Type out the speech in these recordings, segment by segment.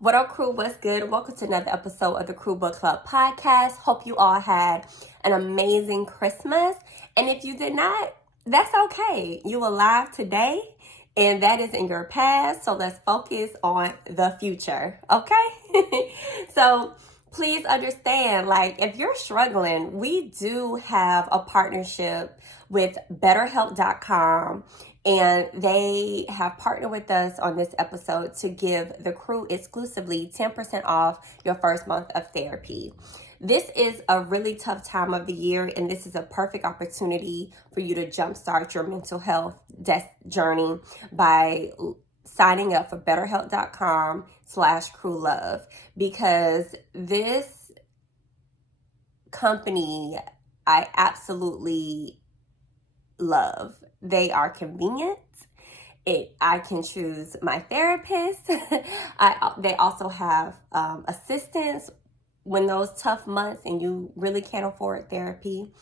What up, crew? What's good? Welcome to another episode of the Crew Book Club podcast. Hope you all had an amazing Christmas. And if you did not, that's okay. You alive today, and that is in your past. So let's focus on the future, okay? So please understand, like, if you're struggling, we do have a partnership with BetterHelp.com. And they have partnered with us on this episode to give the crew exclusively 10% off your first month of therapy. This is a really tough time of the year, and this is a perfect opportunity for you to jumpstart your mental health journey by signing up for BetterHelp.com/crewlove, because this company I absolutely love. They are convenient. I can choose my therapist. They also have assistance when those tough months and you really can't afford therapy.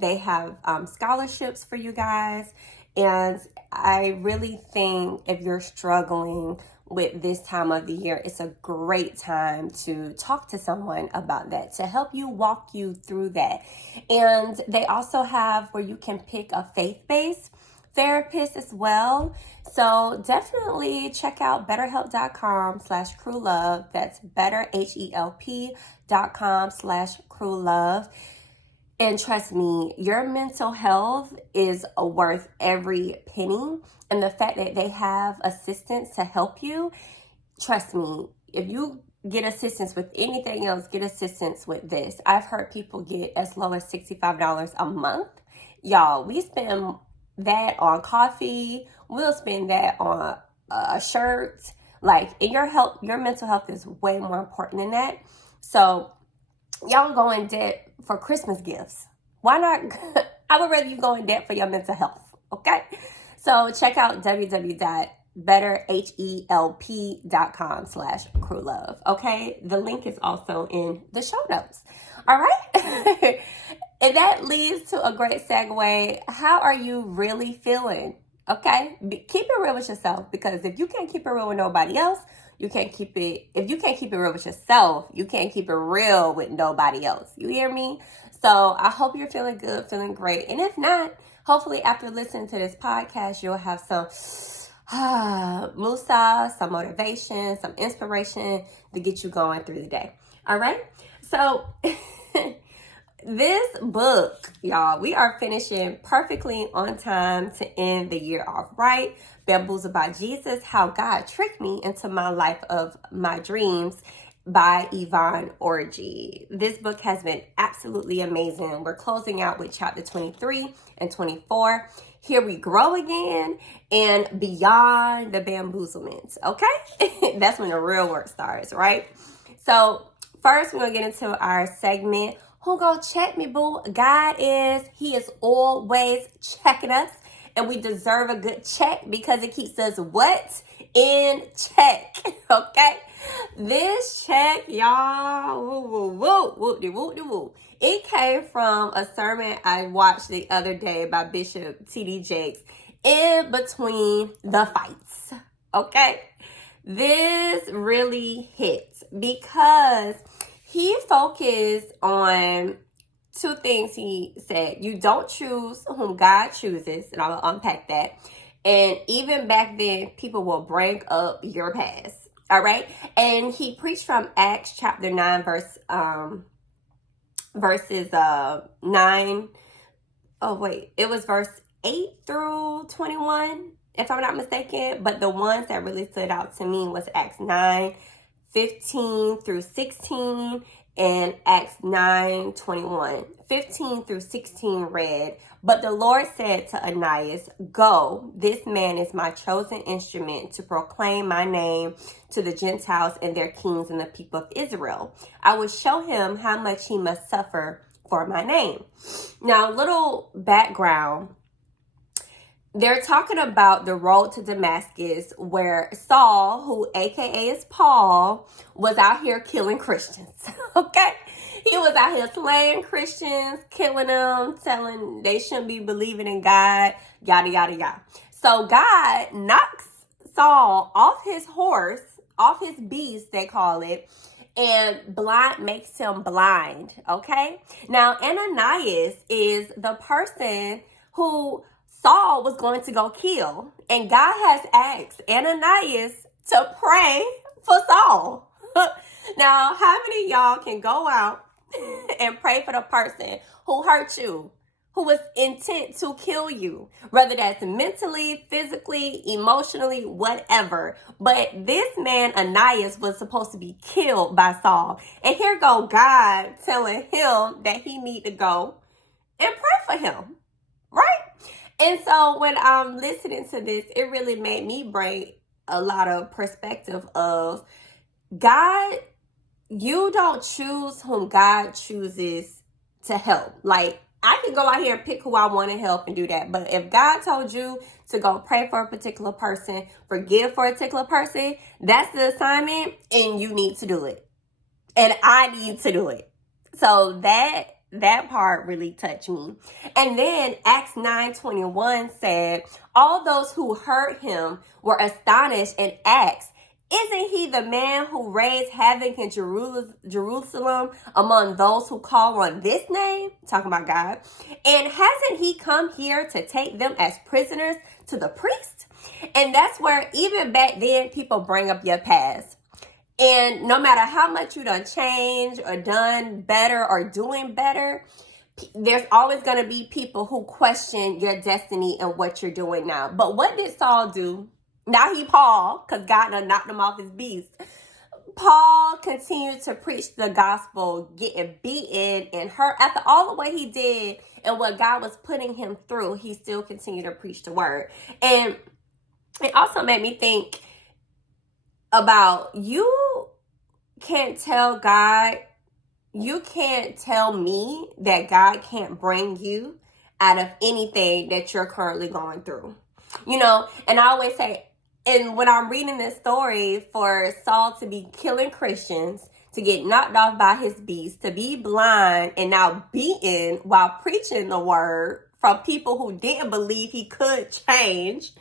They have scholarships for you guys. And I really think if you're struggling with this time of the year, it's a great time to talk to someone about that, to help you walk you through that. And they also have where you can pick a faith-based therapist as well. So definitely check out betterhelp.com/crewlove. That's betterhelp.com/crewlove. And trust me, your mental health is worth every penny. And the fact that they have assistance to help you, trust me, if you get assistance with anything else, get assistance with this. I've heard people get as low as $65 a month. Y'all, we spend that on coffee. We'll spend that on a shirt. Like, your mental health is way more important than that. So y'all go in debt for Christmas gifts. Why not? I would rather you go in debt for your mental health. Okay. So check out www.betterhelp.com/crewlove. Okay. The link is also in the show notes. All right. And that leads to a great segue. How are you really feeling? Okay. Keep it real with yourself, because if you can't keep it real with nobody else, if you can't keep it real with yourself, you can't keep it real with nobody else. You hear me? So I hope you're feeling good, feeling great. And if not, hopefully after listening to this podcast, you'll have some musa, some motivation, some inspiration to get you going through the day. All right? So this book, y'all, we are finishing perfectly on time to end the year off right. Bamboozled by Jesus, How God Tricked Me into My Life of My Dreams by Yvonne Orji. This book has been absolutely amazing. We're closing out with chapter 23 and 24. Here we grow again, and beyond the bamboozlement, okay? That's when the real work starts, right? So first, we're going to get into our segment, Who Gon Check Me Boo? He is always checking us, and we deserve a good check because it keeps us what? In check, okay? This check, y'all, woo. It came from a sermon I watched the other day by Bishop T.D. Jakes, In Between the Fights, okay? This really hits because he focused on two things. He said, you don't choose whom God chooses, and I'll unpack that. And even back then, people will bring up your past. All right. And he preached from Acts chapter 9, verses 9. Oh, wait, it was verse 8 through 21, if I'm not mistaken. But the ones that really stood out to me was Acts 9:15 through 16 and Acts 9:21. 15 through 16 read, But the Lord said to Ananias, Go, this man is my chosen instrument to proclaim my name to the Gentiles and their kings and the people of Israel. I will show him how much he must suffer for my name. Now, a little background. They're talking about the road to Damascus, where Saul, who aka is Paul, was out here killing Christians. Okay? He was out here slaying Christians, killing them, telling they shouldn't be believing in God, yada, yada, yada. So God knocks Saul off his horse, off his beast, they call it, and makes him blind, okay? Now, Ananias is the person who Saul was going to go kill. And God has asked Ananias to pray for Saul. Now, how many of y'all can go out and pray for the person who hurt you, who was intent to kill you, whether that's mentally, physically, emotionally, whatever? But this man, Ananias, was supposed to be killed by Saul. And here go God telling him that he need to go and pray for him, right? And so when I'm listening to this, it really made me bring a lot of perspective of God. You don't choose whom God chooses to help. Like, I can go out here and pick who I want to help and do that. But if God told you to go pray for a particular person, forgive for a particular person, that's the assignment, and you need to do it. And I need to do it. So that part really touched me. And then Acts 9:21 said, all those who heard him were astonished and asked, isn't he the man who raised havoc in Jerusalem among those who call on this name? Talking about God. And hasn't he come here to take them as prisoners to the priest? And that's where even back then people bring up your past. And no matter how much you done changed or done better or doing better, there's always going to be people who question your destiny and what you're doing now. But what did Saul do? Now he Paul, because God done knocked him off his beast. Paul continued to preach the gospel, getting beaten and hurt. After all the way he did and what God was putting him through, he still continued to preach the word. And it also made me think about, you can't tell God, you can't tell me that God can't bring you out of anything that you're currently going through. You know, and I always say, and when I'm reading this story, for Saul to be killing Christians, to get knocked off by his beast, to be blind and now beaten while preaching the word from people who didn't believe he could change,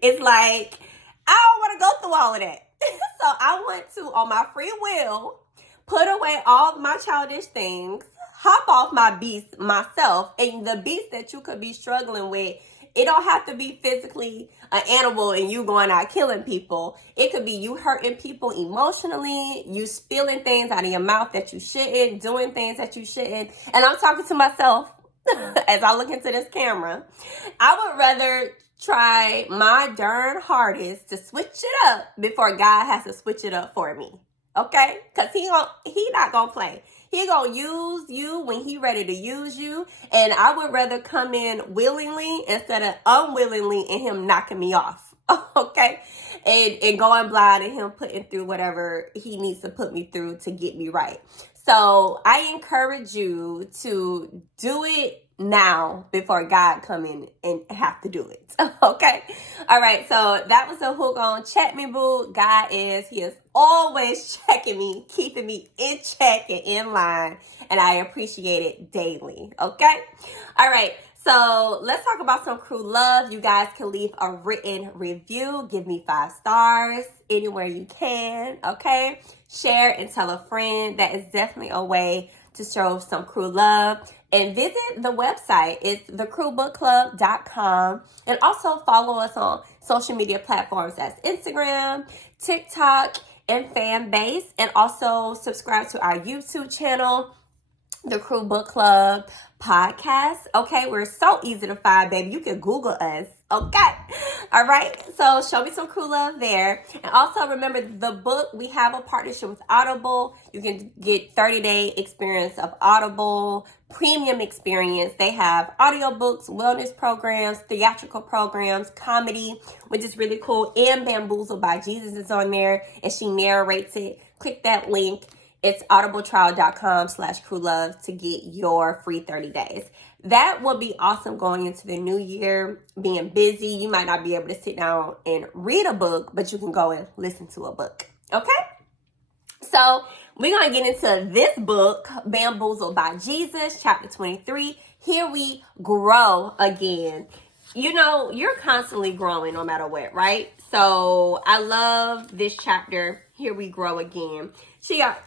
it's like, I don't want to go through all of that. So I want to, on my free will, put away all my childish things, hop off my beast myself. And the beast that you could be struggling with, it don't have to be physically an animal and you going out killing people. It could be you hurting people emotionally, you spilling things out of your mouth that you shouldn't, doing things that you shouldn't. And I'm talking to myself as I look into this camera. I would rather try my darn hardest to switch it up before God has to switch it up for me. Okay? Because he not going to play. He gonna use you when he ready to use you. And I would rather come in willingly instead of unwillingly and him knocking me off. Okay? And going blind and him putting through whatever he needs to put me through to get me right. So I encourage you to do it now before God come in and have to do it. Okay? All right. So that was the Gon Check Me Boo. God he is always checking me, keeping me in check and in line. And I appreciate it daily. Okay? All right. So let's talk about some crew love. You guys can leave a written review. Give me 5 stars anywhere you can. Okay? Share and tell a friend. That is definitely a way to show some crew love. And visit the website. It's thecrewbookclub.com. And also follow us on social media platforms as Instagram, TikTok, and Fanbase. And also subscribe to our YouTube channel, The Crew Book Club Podcast. Okay, we're so easy to find, baby. You can Google us. Okay. All right. So show me some crew love there. And also remember the book, we have a partnership with Audible. You can get 30-day experience of Audible, premium experience. They have audiobooks, wellness programs, theatrical programs, comedy, which is really cool. And Bamboozled by Jesus is on there and she narrates it. Click that link. It's audibletrial.com/crewlove to get your free 30 days. That will be awesome going into the new year, being busy. You might not be able to sit down and read a book, but you can go and listen to a book. Okay? So we're going to get into this book, Bamboozled by Jesus, chapter 23. Here we grow again. You know, you're constantly growing no matter what, right? So I love this chapter. Here we grow again.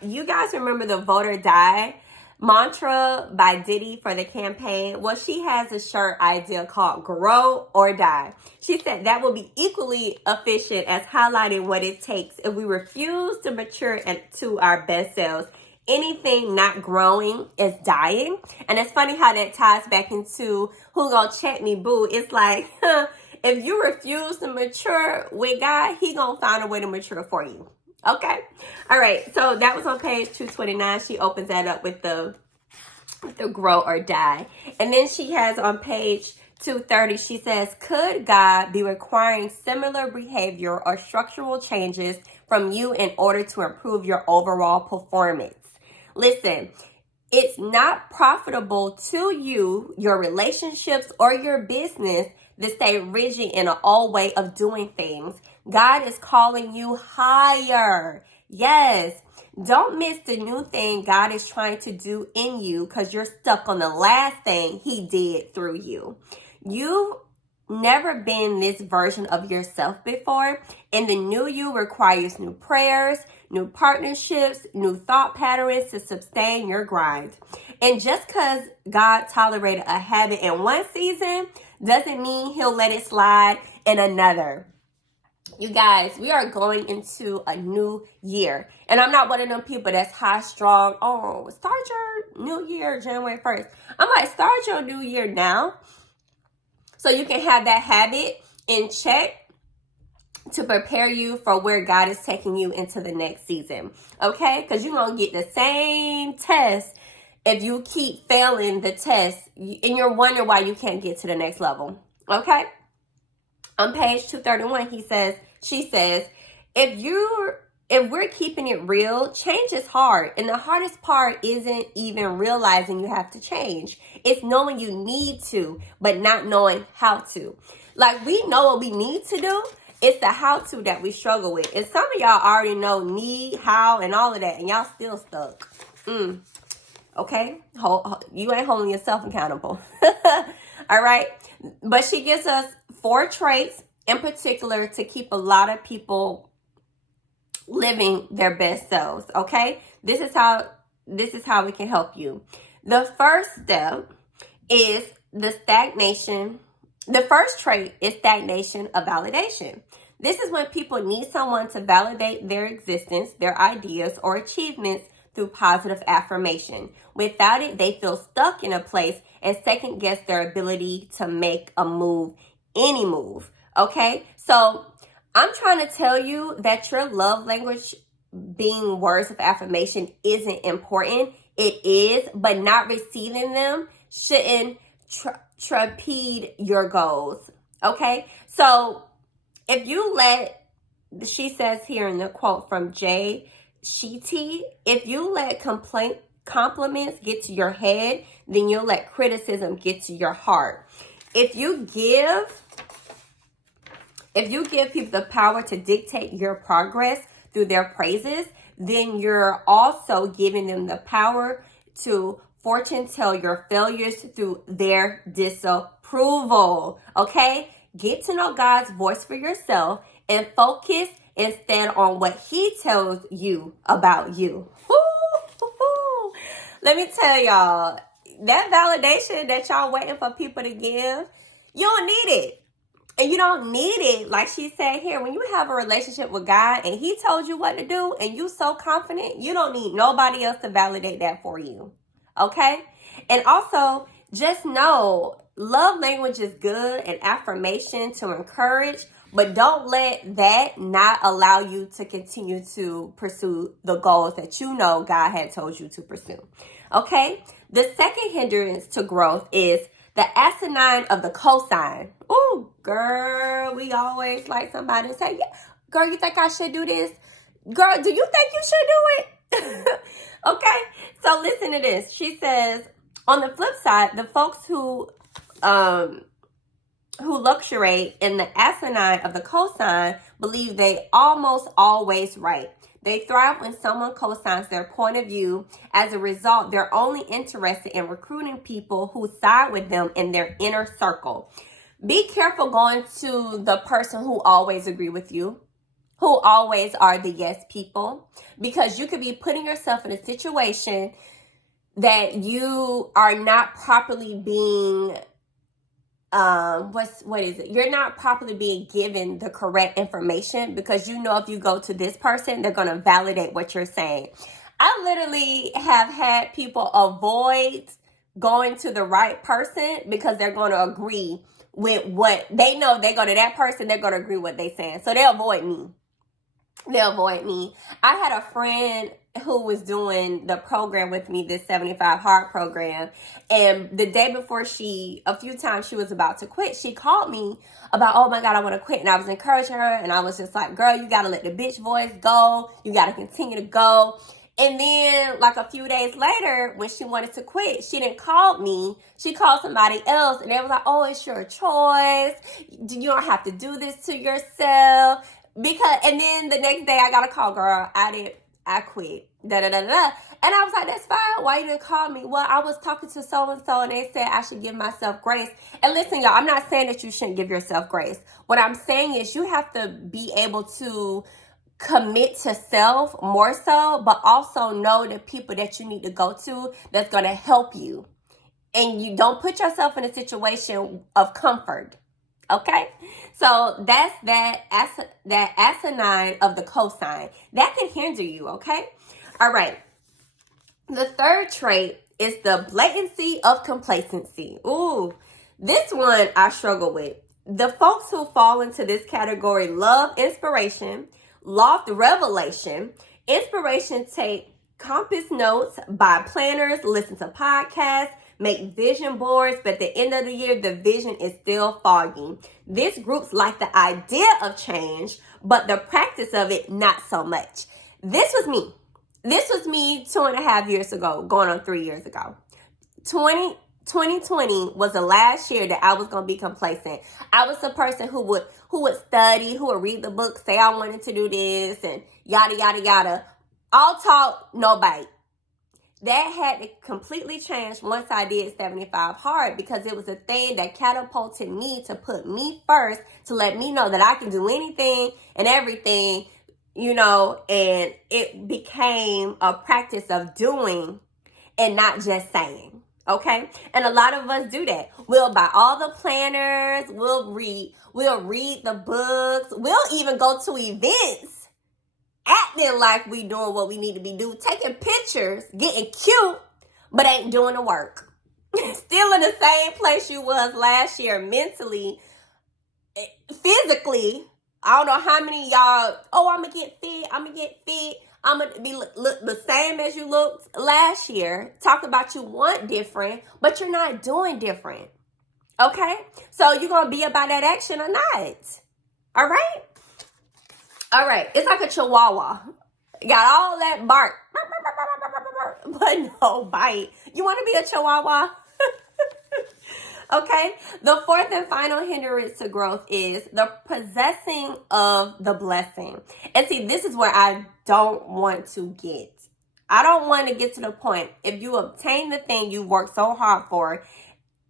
You guys remember the vote or die mantra by Diddy for the campaign? Well, she has a shirt idea called Grow or Die. She said that will be equally efficient as highlighting what it takes if we refuse to mature to our best selves. Anything not growing is dying. And it's funny how that ties back into Who Gon Check Me Boo. It's like, if you refuse to mature with God, he gonna find a way to mature for you. Okay. All right. So that was on page 229. She opens that up with the grow or die. And then she has on page 230, she says, could God be requiring similar behavior or structural changes from you in order to improve your overall performance? Listen, it's not profitable to you, your relationships, or your business to stay rigid in an old way of doing things. God is calling you higher. Yes. Don't miss the new thing God is trying to do in you because you're stuck on the last thing he did through you. You've never been this version of yourself before, and the new you requires new prayers, new partnerships, new thought patterns to sustain your grind. And just because God tolerated a habit in one season doesn't mean he'll let it slide in another. You guys, we are going into a new year. And I'm not one of them people that's high strong. Oh, start your new year January 1st. I'm like, start your new year now so you can have that habit in check to prepare you for where God is taking you into the next season. Okay? Because you're going to get the same test if you keep failing the test and you're wondering why you can't get to the next level. Okay? On page 231, she says, if we're keeping it real, change is hard. And the hardest part isn't even realizing you have to change. It's knowing you need to, but not knowing how to. Like, we know what we need to do. It's the how to that we struggle with. And some of y'all already know need, how, and all of that. And y'all still stuck. Okay? You ain't holding yourself accountable. All right? But she gives us 4 traits in particular to keep a lot of people living their best selves. Okay? This is how we can help you. The first step is the stagnation. The first trait is stagnation of validation. This is when people need someone to validate their existence, their ideas, or achievements through positive affirmation. Without it, they feel stuck in a place and second guess their ability to make a move, any move. Okay? So I'm trying to tell you that your love language being words of affirmation isn't important. It is, but not receiving them shouldn't trapede your goals. Okay? So if you she says here in the quote from Jay Shetty, if you let compliments get to your head, then you'll let criticism get to your heart. If you give people the power to dictate your progress through their praises, then you're also giving them the power to fortune tell your failures through their disapproval. Okay? Get to know God's voice for yourself and focus instead on what he tells you about you. Woo-hoo-hoo. Let me tell y'all, that validation that y'all waiting for people to give, you don't need it. And you don't need it, like she said here, when you have a relationship with God and he told you what to do and you so confident, you don't need nobody else to validate that for you. Okay? And also, just know, love language is good and affirmation to encourage, but don't let that not allow you to continue to pursue the goals that you know God had told you to pursue. Okay? The second hindrance to growth is the asinine of the cosign. Ooh, girl, we always like somebody to say, yeah, girl, you think I should do this? Girl, do you think you should do it? Okay, so listen to this. She says, on the flip side, the folks who luxuriate in the asinine of the cosign believe they almost always right. They thrive when someone cosigns their point of view. As a result, they're only interested in recruiting people who side with them in their inner circle. Be careful going to the person who always agree with you. who always are the yes people, because you could be putting yourself in a situation that you are not properly being what is it? You're not properly being given the correct information, because you know if you go to this person, they're going to validate what you're saying. I literally have had people avoid going to the right person because they're going to agree with what they know. They go to that person, they're going to agree with what they're saying. So they avoid me. I had a friend who was doing the program with me, this 75 Hard program. And the day before a few times she was about to quit, she called me about, oh my God, I want to quit. And I was encouraging her. And I was just like, girl, you got to let the bitch voice go. You got to continue to go. And then like a few days later, when she wanted to quit, she didn't call me. She called somebody else. And they was like, oh, it's your choice. You don't have to do this to yourself. And then the next day I got a call, girl, I quit. And I was like, that's fine. Why you didn't call me? Well, I was talking to so-and-so and they said I should give myself grace. And listen, y'all, I'm not saying that you shouldn't give yourself grace. What I'm saying is you have to be able to commit to self more so, but also know the people that you need to go to that's going to help you. And you don't put yourself in a situation of comfort. Okay, so that's that asinine of the cosign. That can hinder you, okay? All right. The third trait is the blatancy of complacency. Ooh, this one I struggle with. The folks who fall into this category love inspiration, loft revelation, inspiration take compass notes, buy planners, listen to podcasts, make vision boards, but at the end of the year, the vision is still foggy. This group's like the idea of change, but the practice of it, not so much. This was me. This was me 2.5 years ago, going on 3 years ago. 2020 was the last year that I was going to be complacent. I was the person who would study, who would read the book, say I wanted to do this, and yada, yada, yada. All talk, no bite. That had to completely change once I did 75 Hard, because it was a thing that catapulted me to put me first, to let me know that I can do anything and everything, and it became a practice of doing and not just saying. Okay? And a lot of us do that. We'll buy all the planners, we'll read the books, we'll even go to events acting like we doing what we need to be doing, taking pictures, getting cute, but ain't doing the work. Still in the same place you was last year, mentally, physically. I don't know how many y'all, I'm going to get fit, I'm going to be look the same as you looked last year. Talk about you want different, but you're not doing different. Okay? So you're going to be about that action or not? All right? All right, it's like a chihuahua. Got all that bark, but no bite. You want to be a chihuahua? Okay, the fourth and final hindrance to growth is the possessing of the blessing. And see, this is where I don't want to get. I don't want to get to the point, if you obtain the thing you worked so hard for,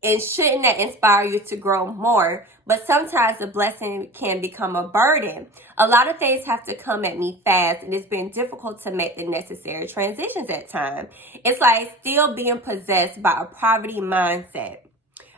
and shouldn't that inspire you to grow more? But sometimes the blessing can become a burden. A lot of things have to come at me fast, and it's been difficult to make the necessary transitions at times. It's like still being possessed by a poverty mindset.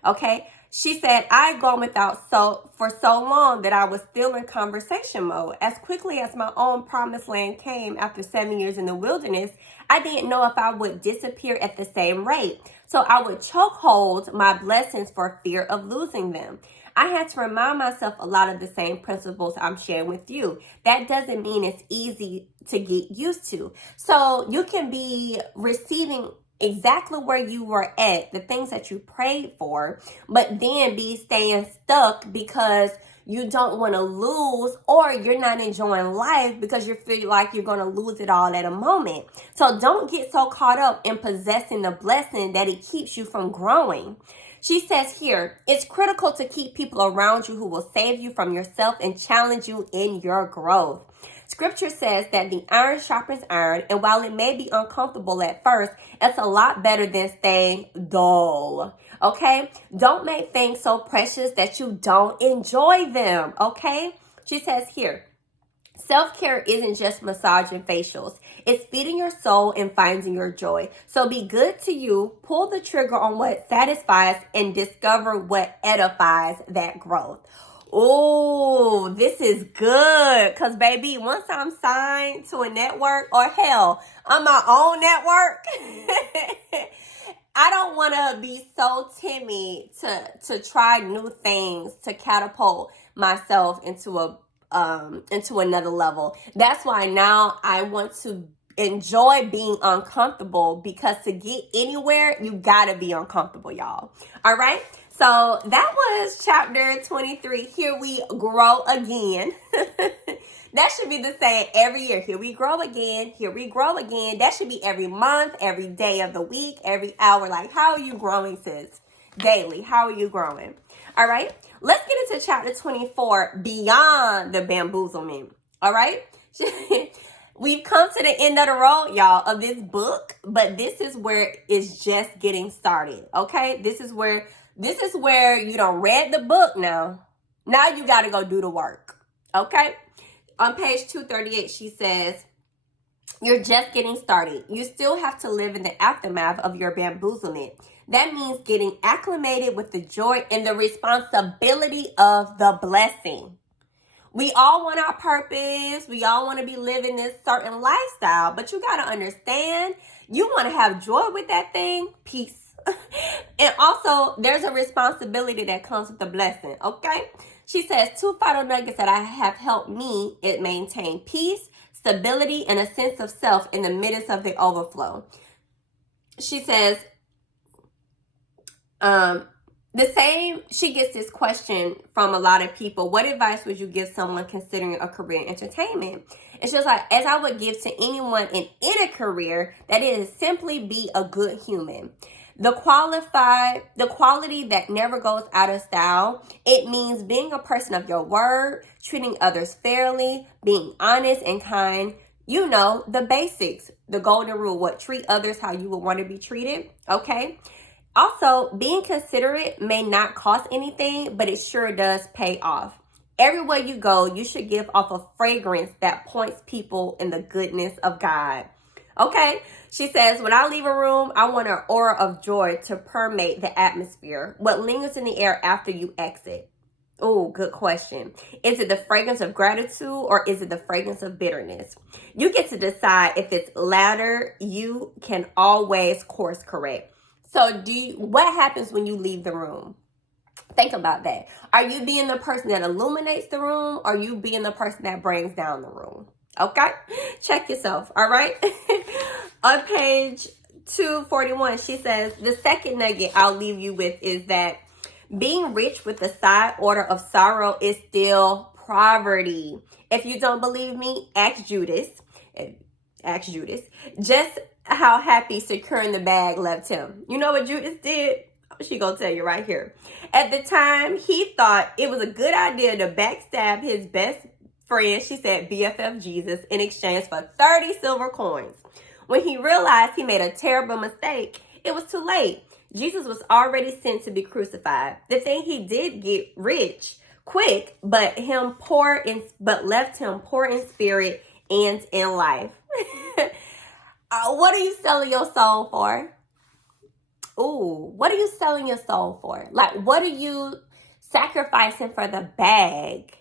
Okay? She said, I had gone without for so long that I was still in conversation mode. As quickly as my own promised land came after 7 years in the wilderness, I didn't know if I would disappear at the same rate. So I would chokehold my blessings for fear of losing them. I had to remind myself a lot of the same principles I'm sharing with you. That doesn't mean it's easy to get used to. So you can be receiving exactly where you were at, the things that you prayed for, but then be staying stuck because you don't want to lose, or you're not enjoying life because you feel like you're going to lose it all at a moment. So don't get so caught up in possessing the blessing that it keeps you from growing. She says here, it's critical to keep people around you who will save you from yourself and challenge you in your growth. Scripture says that the iron sharpens iron, and while it may be uncomfortable at first, it's a lot better than staying dull. Okay? Don't make things so precious that you don't enjoy them. Okay? She says here, Self-care isn't just massage and facials. It's feeding your soul and finding your joy. So be good to you, pull the trigger on what satisfies, and discover what edifies that growth. Oh, this is good. Because, baby, once I'm signed to a network, or hell, I'm my own network, I don't want to be so timid to try new things, to catapult myself into another level. That's why now I want to enjoy being uncomfortable, because to get anywhere, you gotta be uncomfortable, y'all. All right? So that was chapter 23. Here we grow again. That should be the same every year. Here we grow again. Here we grow again. That should be every month, every day of the week, every hour. Like, how are you growing, sis? Daily. How are you growing? All right. Let's get into chapter 24, beyond the bamboozlement. All right. We've come to the end of the road, y'all, of this book, but this is where it's just getting started. Okay. This is where you done read the book now. Now you got to go do the work. Okay. On page 238, she says, you're just getting started. You still have to live in the aftermath of your bamboozlement. That means getting acclimated with the joy and the responsibility of the blessing. We all want our purpose. We all want to be living this certain lifestyle, but you got to understand, you want to have joy with that thing, peace. And also, there's a responsibility that comes with the blessing, okay? She says, 2 final nuggets that I have helped me maintain peace, stability, and a sense of self in the midst of the overflow. She says, she gets this question from a lot of people. What advice would you give someone considering a career in entertainment? And she was like, as I would give to anyone in a career, that is simply be a good human. The quality that never goes out of style. It means being a person of your word, treating others fairly, being honest and kind. You know, the basics, the golden rule, what treat others how you would want to be treated. Okay. Also, being considerate may not cost anything, but it sure does pay off. Everywhere you go, you should give off a fragrance that points people in the goodness of God. Okay, she says, when I leave a room, I want an aura of joy to permeate the atmosphere. What lingers in the air after you exit? Oh, good question. Is it the fragrance of gratitude, or is it the fragrance of bitterness? You get to decide. If it's latter, you can always course correct. So what happens when you leave the room? Think about that. Are you being the person that illuminates the room, or are you being the person that brings down the room? Okay? Check yourself, all right? On page 241, she says, the second nugget I'll leave you with is that being rich with a side order of sorrow is still poverty. If you don't believe me, ask Judas. Just how happy securing the bag left him. You know what Judas did? She gonna tell you right here. At the time, he thought it was a good idea to backstab his best friend, she said BFF Jesus, in exchange for 30 silver coins. When he realized he made a terrible mistake, it was too late. Jesus was already sent to be crucified. The thing he did get rich quick, but left him poor in spirit and in life. What are you selling your soul for? Ooh, what are you selling your soul for? Like, what are you sacrificing for the bag?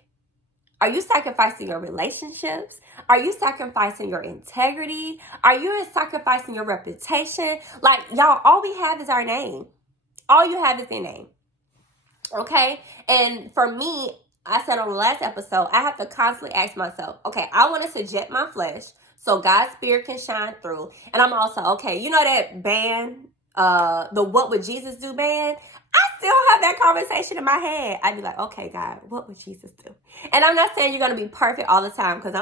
Are you sacrificing your relationships? Are you sacrificing your integrity? Are you sacrificing your reputation? Like, y'all, all we have is our name. All you have is your name. Okay? And for me, I said on the last episode, I have to constantly ask myself, okay, I want to subject my flesh so God's spirit can shine through. And I'm also, okay, you know that band, the What Would Jesus Do band? I still have that conversation in my head. I'd be like, okay, God, what would Jesus do? And I'm not saying you're going to be perfect all the time, because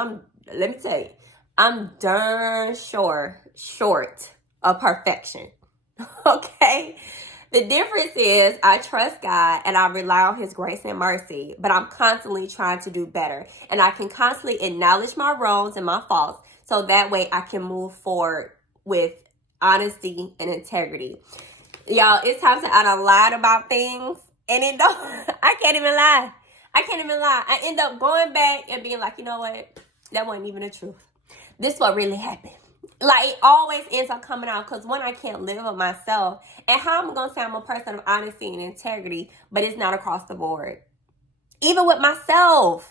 let me tell you, I'm darn short of perfection. Okay? The difference is I trust God and I rely on his grace and mercy, but I'm constantly trying to do better. And I can constantly acknowledge my wrongs and my faults, so that way I can move forward with honesty and integrity. Y'all, it's times that I done lied about things, and I can't even lie. I end up going back and being like, you know what? That wasn't even the truth. This is what really happened. Like, it always ends up coming out because one, I can't live with myself. And how am I going to say I'm a person of honesty and integrity, but it's not across the board? Even with myself.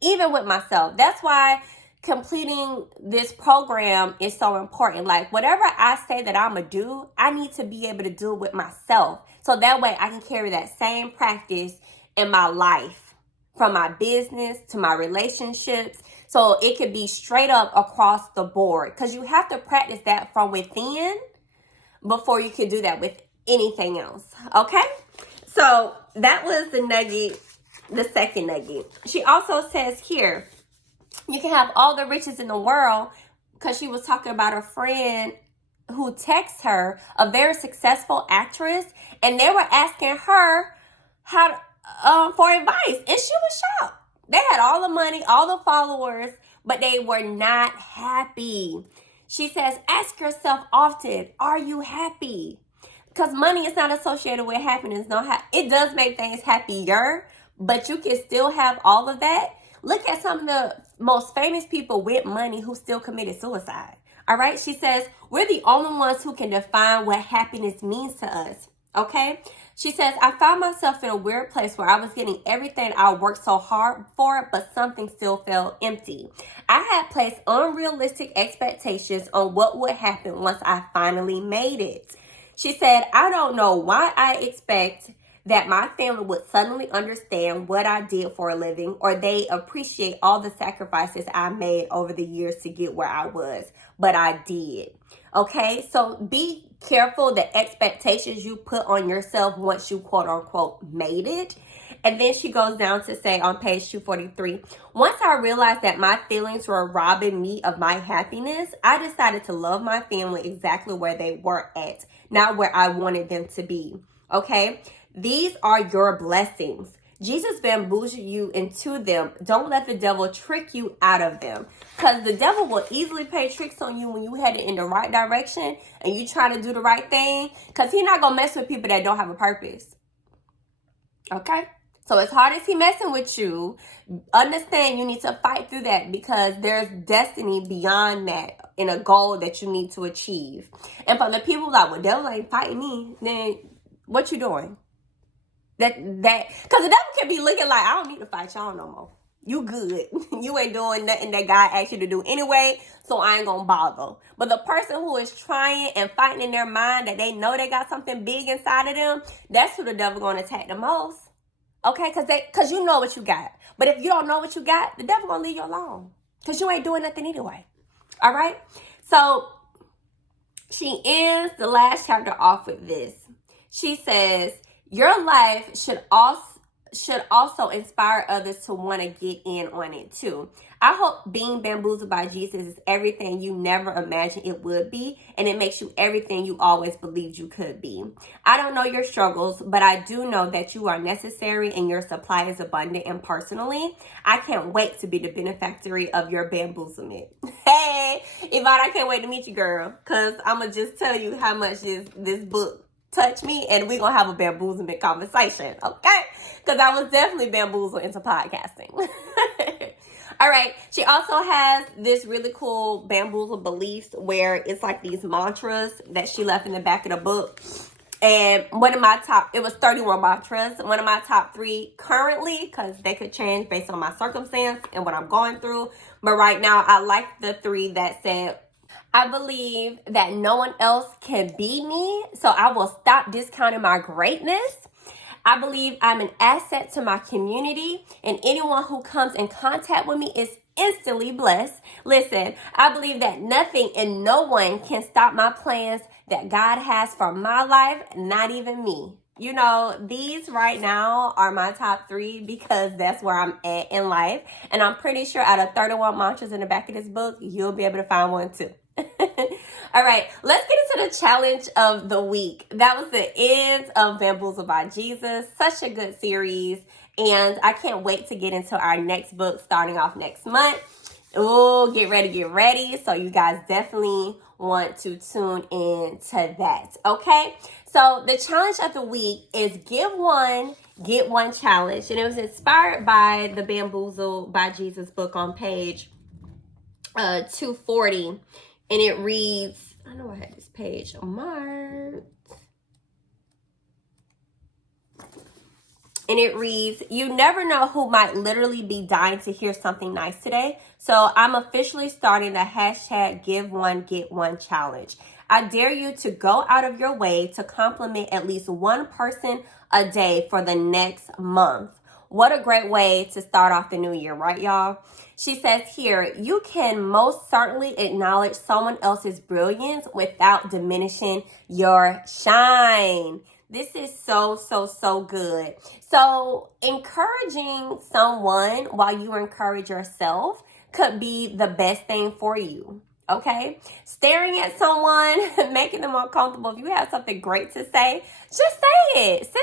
That's why completing this program is so important. Like, whatever I say that I'm going to do, I need to be able to do it with myself. So that way I can carry that same practice in my life, from my business to my relationships. So it could be straight up across the board, because you have to practice that from within before you can do that with anything else. Okay? So that was the nugget, the second nugget. She also says here, you can have all the riches in the world, because she was talking about a friend who texted her, a very successful actress, and they were asking her how for advice, and she was shocked. They had all the money, all the followers, but they were not happy. She says, ask yourself often, are you happy? Because money is not associated with happiness. It does make things happier, but you can still have all of that. Look at some of the most famous people with money who still committed suicide. All right? She says, we're the only ones who can define what happiness means to us. Okay? She says, I found myself in a weird place where I was getting everything I worked so hard for, but something still felt empty. I had placed unrealistic expectations on what would happen once I finally made it. She said, I don't know why I expect that my family would suddenly understand what I did for a living, or they appreciate all the sacrifices I made over the years to get where I was. But I did. Okay, so be careful the expectations you put on yourself once you quote unquote made it. And then she goes down to say on page 243, once I realized that my feelings were robbing me of my happiness, I decided to love my family exactly where they were at, not where I wanted them to be. Okay, these are your blessings. Jesus bamboozled you into them. Don't let the devil trick you out of them. Because the devil will easily play tricks on you when you headed in the right direction and you trying to do the right thing. Because he's not going to mess with people that don't have a purpose. Okay? So as hard as he messing with you, understand you need to fight through that, because there's destiny beyond that and a goal that you need to achieve. And for the people like, well, devil ain't fighting me, then what you doing? Because the devil can be looking like, I don't need to fight y'all no more. You good. You ain't doing nothing that God asked you to do anyway, so I ain't gonna bother. But the person who is trying and fighting in their mind that they know they got something big inside of them, that's who the devil gonna attack the most. Okay, because you know what you got. But if you don't know what you got, the devil gonna leave you alone, because you ain't doing nothing anyway. All right? So she ends the last chapter off with this. She says, your life should also inspire others to want to get in on it too. I hope being bamboozled by Jesus is everything you never imagined it would be, and it makes you everything you always believed you could be. I don't know your struggles, but I do know that you are necessary and your supply is abundant, and personally, I can't wait to be the beneficiary of your bamboozlement. Hey, Yvonne, I can't wait to meet you, girl, because I'm going to just tell you how much this book touch me, and we're gonna have a bamboozlement conversation, okay? Because I was definitely bamboozled into podcasting. All right, she also has this really cool bamboozled beliefs where it's like these mantras that she left in the back of the book. And it was 31 mantras. One of my top 3 currently, because they could change based on my circumstance and what I'm going through. But right now, I like the 3 that said, I believe that no one else can be me, so I will stop discounting my greatness. I believe I'm an asset to my community, and anyone who comes in contact with me is instantly blessed. Listen, I believe that nothing and no one can stop my plans that God has for my life, not even me. You know, these right now are my top 3 because that's where I'm at in life. And I'm pretty sure out of 31 mantras in the back of this book, you'll be able to find one too. All right, let's get into the challenge of the week. That was the end of Bamboozled by Jesus. Such a good series. And I can't wait to get into our next book starting off next month. Oh, get ready. So you guys definitely want to tune in to that. Okay, so the challenge of the week is give one, get one challenge. And it was inspired by the Bamboozled by Jesus book on page 240, and it reads, I know I had this page marked. And it reads, you never know who might literally be dying to hear something nice today. So I'm officially starting the hashtag Give One, Get One challenge. I dare you to go out of your way to compliment at least one person a day for the next month. What a great way to start off the new year, right, y'all? She says here, you can most certainly acknowledge someone else's brilliance without diminishing your shine. This is so good. So encouraging someone while you encourage yourself could be the best thing for you. Okay? Staring at someone, making them uncomfortable. If you have something great to say, just say it, sis.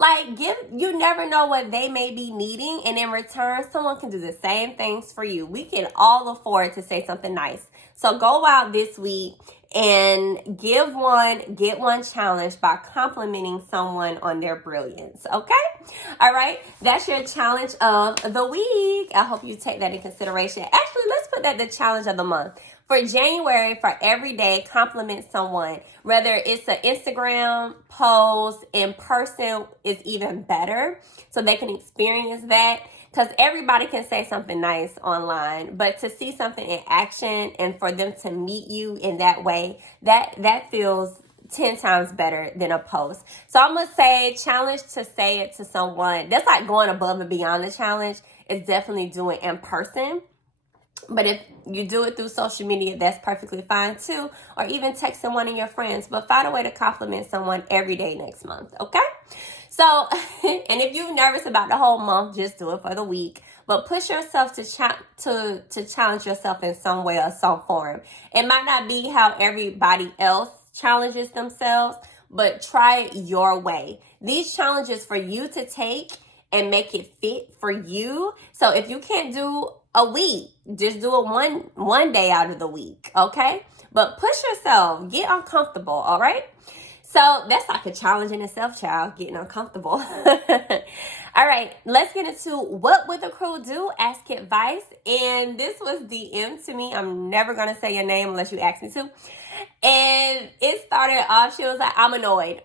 Like, you never know what they may be needing, and in return, someone can do the same things for you. We can all afford to say something nice. So go out this week and give one, get one challenge by complimenting someone on their brilliance, okay? All right, that's your challenge of the week. I hope you take that in consideration. Actually, let's put that the challenge of the month. For January, for every day, compliment someone. Whether it's an Instagram post, in person is even better, so they can experience that. Because everybody can say something nice online, but to see something in action and for them to meet you in that way, that feels 10 times better than a post. So I'm going to say challenge to say it to someone. That's like going above and beyond the challenge. It's definitely doing in person. But if you do it through social media, that's perfectly fine too. Or even texting one of your friends. But find a way to compliment someone every day next month, okay? So, and if you're nervous about the whole month, just do it for the week. But push yourself to challenge yourself in some way or some form. It might not be how everybody else challenges themselves, but try it your way. These challenges for you to take and make it fit for you. So if you can't do a week, just do it one day out of the week, okay? But push yourself, get uncomfortable, all right? So that's like a challenge in itself, child, getting uncomfortable. All right, let's get into what would the crew do? Ask advice. And this was DM to me. I'm never going to say your name unless you ask me to. And it started off, she was like, I'm annoyed.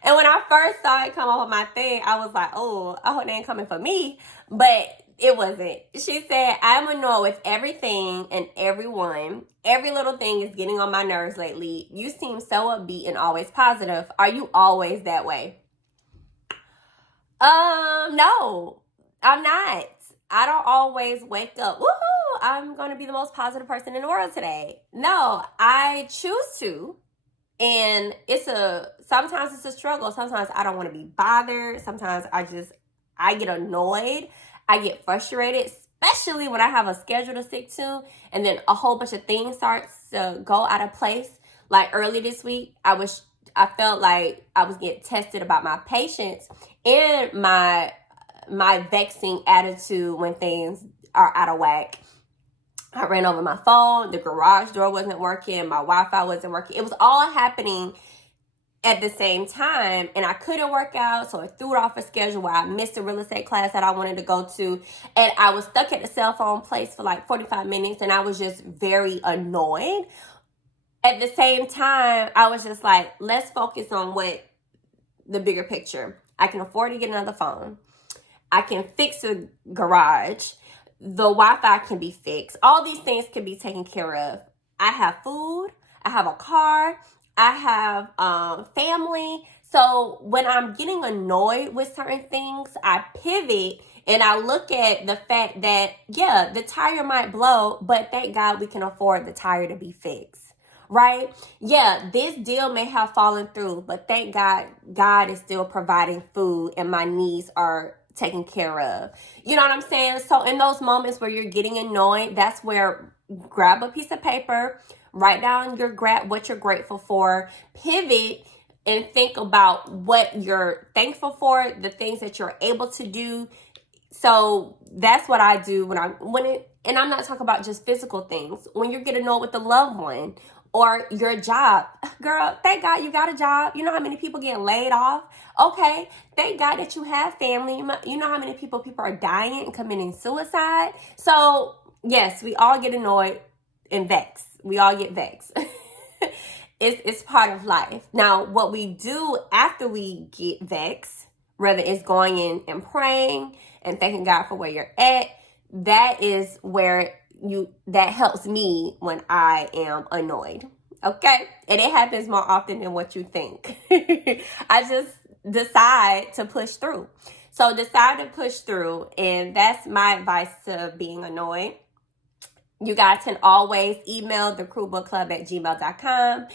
And when I first saw it come up on my thing, I was like, oh, I hope they ain't coming for me. But it wasn't. She said, I'm annoyed with everything and everyone. Every little thing is getting on my nerves lately. You seem so upbeat and always positive. Are you always that way? No, I'm not. I don't always wake up, woohoo, I'm going to be the most positive person in the world today. No, I choose to. And sometimes it's a struggle. Sometimes I don't want to be bothered. Sometimes I get annoyed. I get frustrated, especially when I have a schedule to stick to and then a whole bunch of things starts to go out of place. Like early this week, I felt like I was getting tested about my patience and my vexing attitude when things are out of whack. I ran over my phone, the garage door wasn't working, my Wi-Fi wasn't working. It was all happening at the same time, and I couldn't work out, so I threw it off a schedule where I missed a real estate class that I wanted to go to, and I was stuck at the cell phone place for like 45 minutes, and I was just very annoyed. At the same time, I was just like, let's focus on the bigger picture. I can afford to get another phone. I can fix a garage. The Wi-Fi can be fixed. All these things can be taken care of. I have food. I have a car. I have family. So when I'm getting annoyed with certain things, I pivot and I look at the fact that, yeah, the tire might blow, but thank God we can afford the tire to be fixed. Right? Yeah, this deal may have fallen through, but thank God, God is still providing food and my needs are taken care of. You know what I'm saying? So in those moments where you're getting annoyed, that's where grab a piece of paper, write down what you're grateful for, pivot and think about what you're thankful for, the things that you're able to do. So that's what I do and I'm not talking about just physical things. When you're getting annoyed with a loved one, Or your job. Girl, thank God you got a job. You know how many people get laid off? Okay, thank God that you have family. You know how many people are dying and committing suicide? So, yes, we all get annoyed and vexed. We all get vexed. It's part of life. Now, what we do after we get vexed, whether it's going in and praying and thanking God for where you're at, that is where that helps me when I am annoyed. Okay? And it happens more often than what you think. I just decide to push through. So decide to push through, and that's my advice to being annoyed. You guys can always email thecrewbookclub@gmail.com,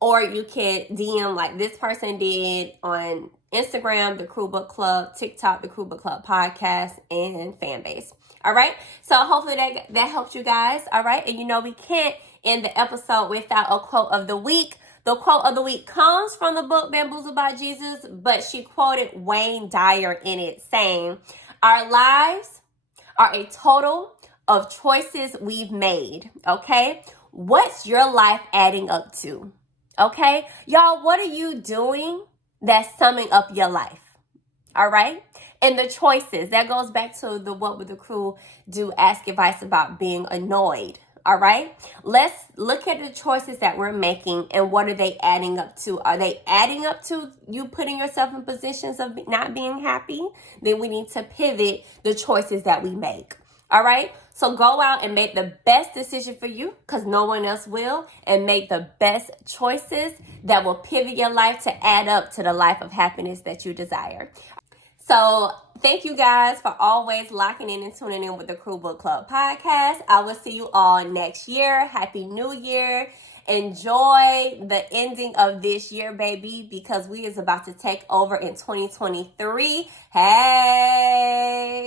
or you can DM like this person did on Instagram, The Crew Book Club, TikTok, The Crew Book Club Podcast, and Fanbase. All right? So hopefully that helps you guys. All right? And you know we can't end the episode without a quote of the week. The quote of the week comes from the book Bamboozled by Jesus, but she quoted Wayne Dyer in it saying, "Our lives are a total of choices we've made." Okay? What's your life adding up to? Okay? Y'all, what are you doing that's summing up your life? All right? And the choices, that goes back to the What Would the Crew Do Ask Advice about being annoyed. All right? Let's look at the choices that we're making and what are they adding up to? Are they adding up to you putting yourself in positions of not being happy? Then we need to pivot the choices that we make. All right? So go out and make the best decision for you, because no one else will, and make the best choices that will pivot your life to add up to the life of happiness that you desire. So thank you guys for always locking in and tuning in with the Crew Book Club podcast. I will see you all next year. Happy New Year. Enjoy the ending of this year, baby, because we is about to take over in 2023. Hey.